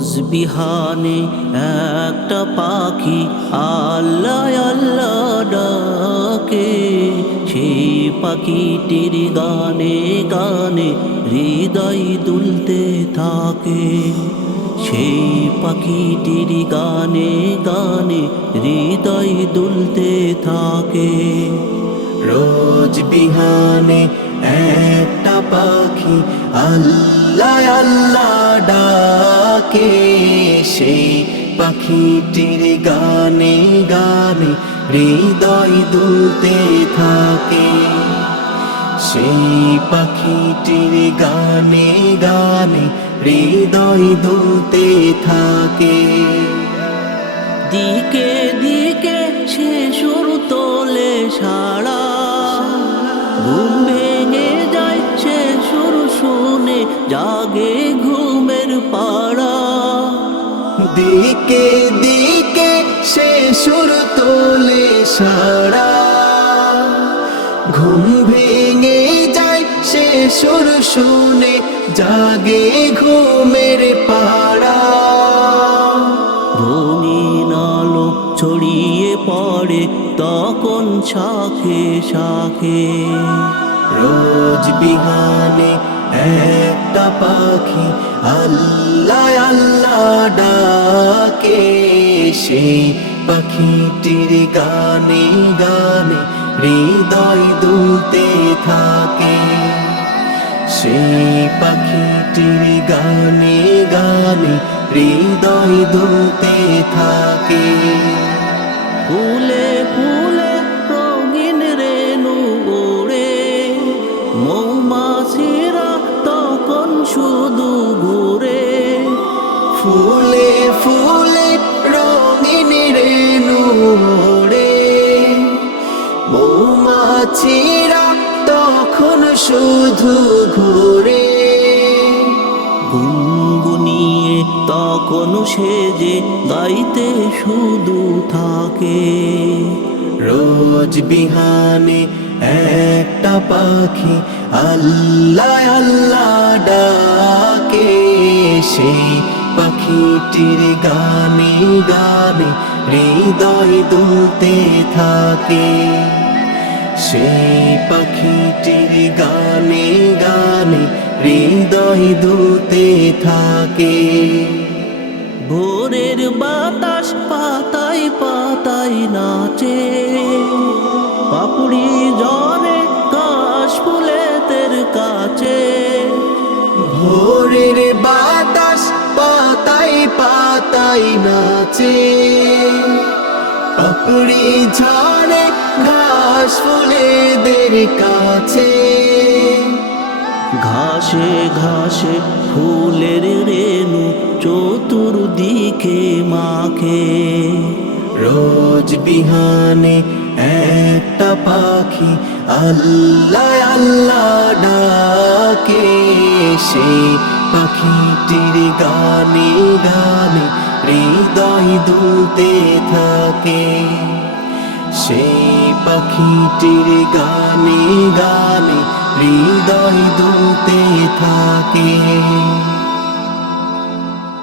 রোজ বিহানে একটা পাখি আল্লাহ আল্লাহ ডাকে, সেই পাখিটির গানে গানে হৃদয় দুলতে থাকে। সেই পাখিটির গানে গানে হৃদয় দুলতে থাকে। রোজ বিহানে একটা পাখি আল্লাহ আল্লাহ ডাকে, সেই পাখিটির গানে গানে হৃদয় দুলতে থাকে। সেই পাখিটির গানে গানে হৃদয় দুলতে থাকে। দিকে দিকে সে সুর তোলে সাড়া, ঘুম ভেঙে যায় সে সুর শুনে জাগে ঘুমের পাড়া। দিকে দিকে সে সুর তোলে সাড়া, ঘুম ভেঙে যায় সে সুর শুনে জাগে ঘুমের পাড়া। রঙিন আলো ছড়িয়ে পড়ে তখন শাখে শাখে। রোজ বিহানে একটা পাখি আল্লাহ আল্লাহ ডাকে, সেই পাখিটির গানে গানে হৃদয় দুলতে থাকে। সেই পাখিটির গানে গানে হৃদয় দুলতে থাকে। ফুলে ফুলে রঙিন রেণু ওড়ে, মৌমাছিরা তখন শুধু ঘুরে। ফুলে ফুলে রঙিন রেণু ওড়ে, মৌমাছিরা তখন শুধু ঘুরে। গুনগুনিয়ে তখন সেজে গাইতে শুধু থাকে। রোজ বিহানে একটা পাখি আল্লাহ আল্লাহ ডাকে, সেই পাখিটির গানে গানে হৃদয় দুলতে থাকে। সেই পাখিটির গানে গানে হৃদয় দুলতে থাকে। ভোরের বাতাস পাতায় পাতায় নাচে, পাপড়ি ঝরে কাশ ফুলের কাছে। ভোরের বাতাস পাতায় পাতায় নাচে, পাপড়ি ঝরে ঘাস ফুলেদের কাছে। ঘাসে ঘাসে ফুলের রেণু চতুর্দিকে মাখে। রোজ বিহানে একটা পাখি আল্লাহ আল্লাহ ডাকে, সেই পাখিটির গানে গানে হৃদয় দুলতে থাকে। সেই পাখিটির গানে গানে হৃদয় দুলতে থাকে।